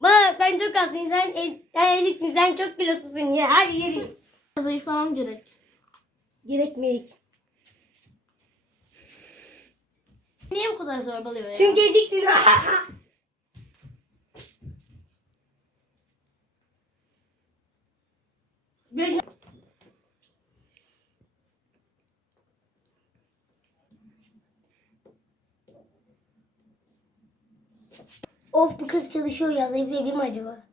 Bak ben çok azım. Sen, el- sen eliksin. Sen çok kilosusun ya. Hadi yürü. Zayıflamam gerek. Gerekmiyor. Niye bu kadar zorbalıyor ya? Çünkü eliksin. Beş- Of bu kız çalışıyor ya. Zayıflayabilir mi acaba?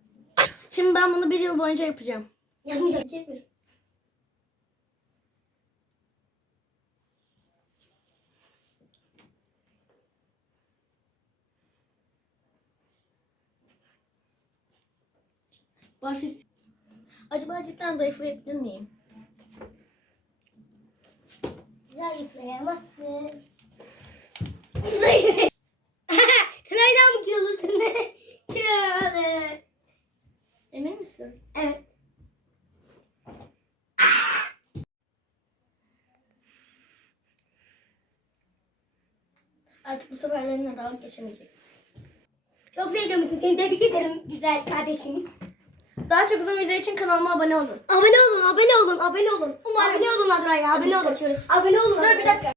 Şimdi ben bunu bir yıl boyunca yapacağım. Yapmayacak. Çevir. Barfis. Acaba cidden zayıflayabilir miyim? Zayıflayamazsın. Hala mı kilolusun? Kilolu. Emin misin? Evet. Artık bu sefer benimle dalga geçemeyecek. Çok zevklisin. Seni tebrik ederim güzel kardeşim. Daha çok uzun video için kanalıma abone olun. Abone olun, abone olun, abone olun. Umarım. Abone olun Adra ya, abone olun. Abone olun. Dur bir dakika.